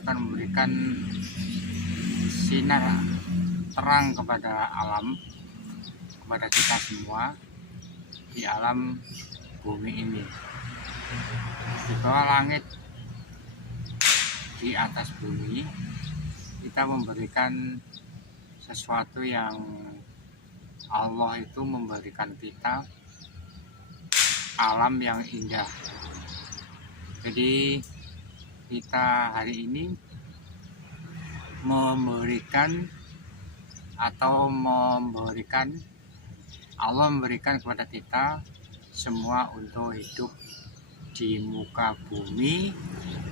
akan memberikan sinar terang kepada alam, kepada kita semua di alam bumi ini, di bawah langit, di atas bumi. Kita memberikan sesuatu yang Allah itu memberikan kita alam yang indah. Jadi kita hari ini memberikan Allah memberikan kepada kita semua untuk hidup di muka bumi,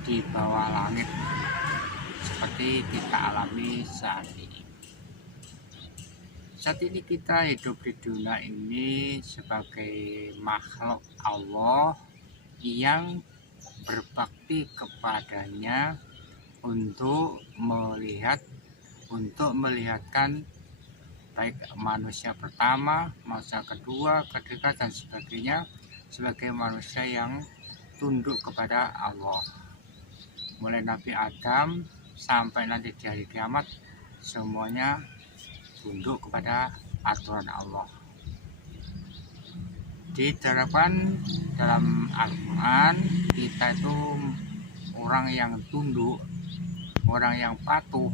di bawah langit, seperti kita alami saat ini. Saat ini kita hidup di dunia ini sebagai makhluk Allah yang berbakti kepadanya untuk melihatkan baik manusia pertama, manusia kedua, ketiga, dan sebagainya sebagai manusia yang tunduk kepada Allah. Mulai Nabi Adam sampai nanti di hari kiamat, semuanya tunduk kepada aturan Allah. Diterapkan dalam Al-Quran, kita itu orang yang tunduk, orang yang patuh,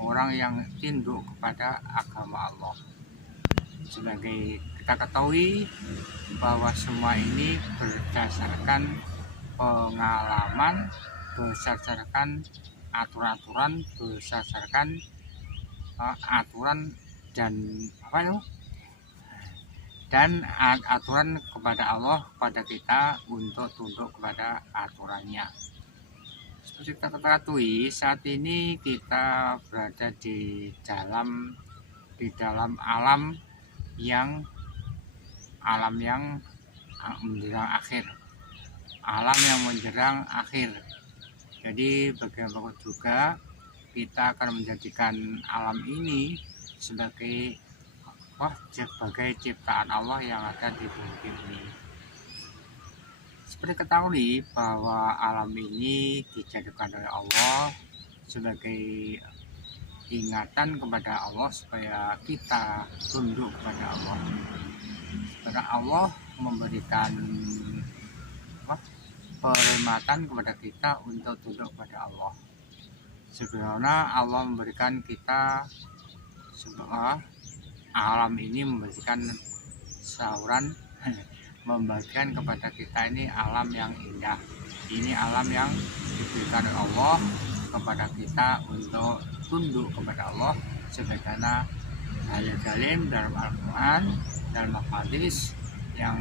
orang yang tunduk kepada agama Allah. Sebagai kita ketahui bahwa semua ini berdasarkan pengalaman, berdasarkan aturan-aturan, berdasarkan aturan dan aturan kepada Allah, kepada kita untuk tunduk kepada aturannya. Seperti kita ketahui, saat ini kita berada di dalam alam yang menjelang akhir, alam yang menjelang akhir. Jadi bagaimanapun juga kita akan menjadikan alam ini sebagai ciptaan Allah yang ada di bumi ini. Seperti ketahui bahwa alam ini dijadikan oleh Allah sebagai ingatan kepada Allah supaya kita tunduk kepada Allah. Karena Allah memberikan perkhidmatan kepada kita untuk tunduk kepada Allah. Sebenarnya Allah memberikan kita alam ini, memberikan saluran, membagikan kepada kita ini alam yang indah. Ini alam yang diberikan oleh Allah kepada kita untuk tunduk kepada Allah, sebagaimana dalil-dalil dalam Al-Quran dan hadis yang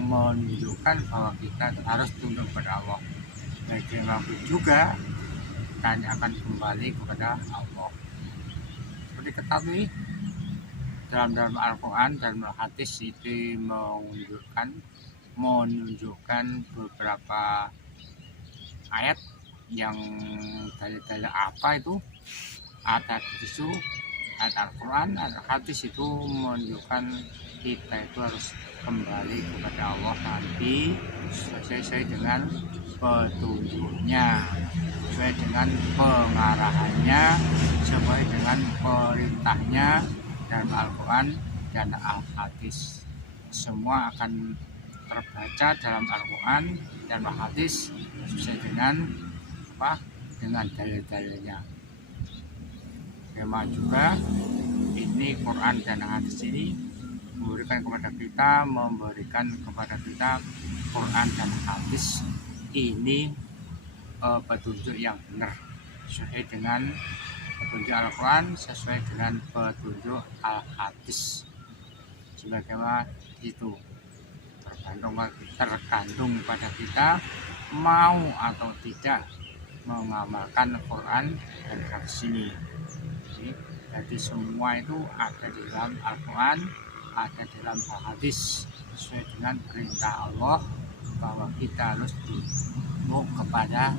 menunjukkan bahwa kita harus tunduk kepada Allah. Bagaimanapun juga kita akan kembali kepada Allah. Seperti ketahui dalam Al-Quran dan hadis itu menunjukkan beberapa ayat yang dalil-dalil apa itu, ayat Al-Quran, hadis itu menunjukkan kita itu harus kembali kepada Allah nanti sesuai dengan petunjuknya, sesuai dengan pengarahannya, sesuai dengan perintahnya dalam Al-Quran dan Al-Hadis. Semua akan terbaca dalam Al-Quran dan Al-Hadis sesuai dengan dalil-dalilnya. Memang juga ini Quran dan Hadis ini memberikan kepada kita Quran dan Hadis ini petunjuk yang benar, sesuai dengan petunjuk Al-Quran, sesuai dengan petunjuk Al-Hadis. Sebagaimana itu tergantung pada kita mau atau tidak mengamalkan Quran dan Hadis ini. Jadi semua itu ada di dalam Al-Quran, ada di dalam Al-Hadis, sesuai dengan perintah Allah bahwa kita harus tunduk kepada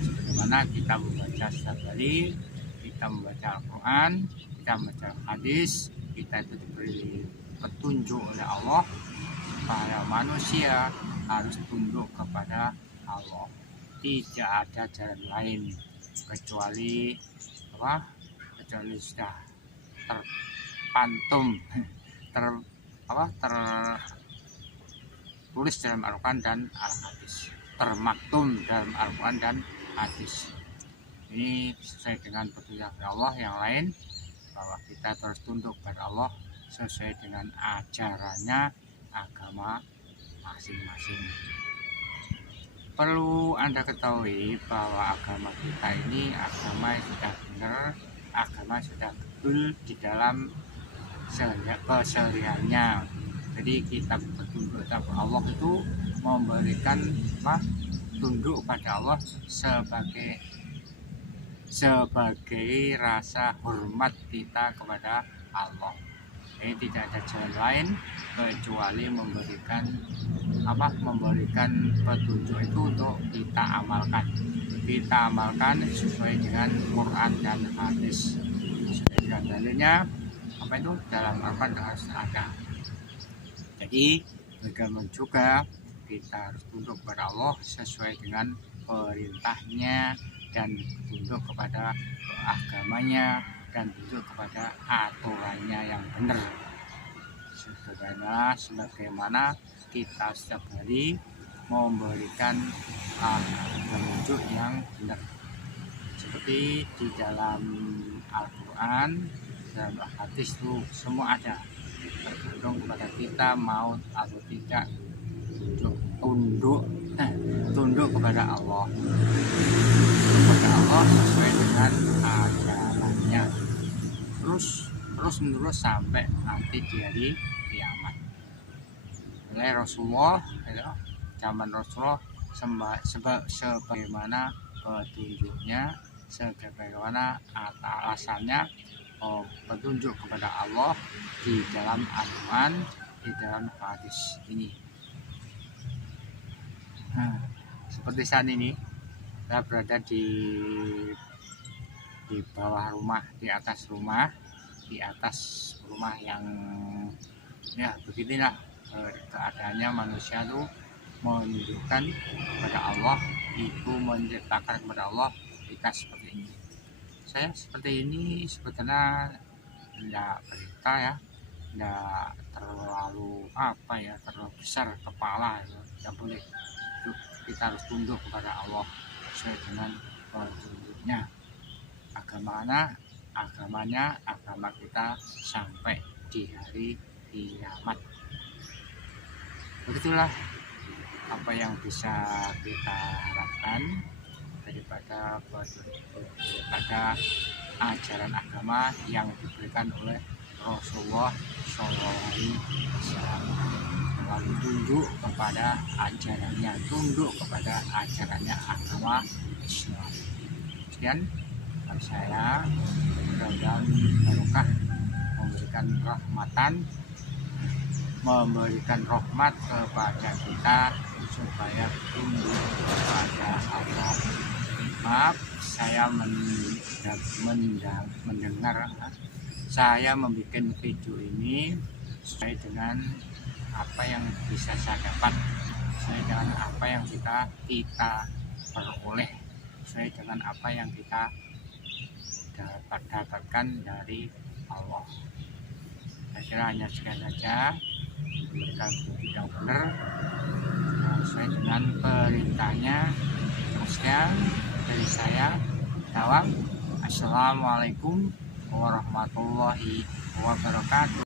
sebagaimana kita membaca dalil, kita membaca Al-Quran, kita membaca Hadis, kita itu diberi petunjuk oleh Allah supaya manusia harus tunduk kepada Allah. tidak ada jalan lain kecuali kecuali sudah terpantum tertulis dalam Al-Quran dan Al-Hadis, termaktum dalam Al-Quran dan Hadis. Ini sesuai dengan petunjuk Allah. Yang lain bahwa kita terus tunduk pada Allah sesuai dengan ajarannya agama masing-masing. Perlu Anda ketahui bahwa agama kita ini agama yang sudah benar, agama sudah betul di dalam kesehariannya. Jadi kita bertunduk kepada Allah itu memberikan tunduk pada Allah sebagai rasa hormat kita kepada Allah. Jadi tidak ada jalan lain kecuali memberikan petunjuk itu untuk kita amalkan. Kita amalkan sesuai dengan Quran dan Hadis. Sesuai dengan dalilnya itu dalam Al-Quran harus ada. Jadi bagaimana juga kita harus tunduk kepada Allah sesuai dengan perintahnya dan tunduk kepada agamanya dan tunduk kepada aturannya yang benar. Sebagaimana kita setiap hari memberikan petunjuk yang benar. Seperti di dalam Al-Quran, dalam hadis itu semua ada. Tergantung kepada kita mau atau tidak tunduk kepada Allah. Kepada Allah sesuai dengan ajarannya. Terus menerus sampai nanti di hari kiamat. Oleh Rasulullah, zaman Rasulullah sebagaimana petunjuknya, sebagaimana alasannya petunjuk kepada Allah di dalam Al-Quran, di dalam hadis ini. Seperti saat ini saya berada di bawah rumah, di atas rumah yang ya beginilah keadaannya. Manusia itu menunjukkan kepada Allah, itu menciptakan kepada Allah kita seperti ini. Saya seperti ini sebetulnya tidak berita ya, tidak terlalu terlalu besar kepala, tidak boleh. Kita harus tunduk kepada Allah sesuai dengan petunjuknya. Agama kita sampai di hari kiamat. Begitulah apa yang bisa kita harapkan daripada ajaran agama yang diberikan oleh Rasulullah SAW. Lalu tunduk kepada ajarannya, agama Islam. Sekian dari saya, mudah-mudahan barokah, memberikan rahmat kepada kita supaya tunduk kepada Allah. Maaf, saya mendengar saya membuat video ini sesuai dengan apa yang bisa saya dapat, sesuai dengan apa yang kita peroleh, sesuai dengan apa yang kita dapatkan dari Allah. Saya kira hanya sekian saja, memberikan petunjuk yang benar sesuai dengan perintahnya. Sekian dari saya, Dawang. Assalamualaikum warahmatullahi wabarakatuh.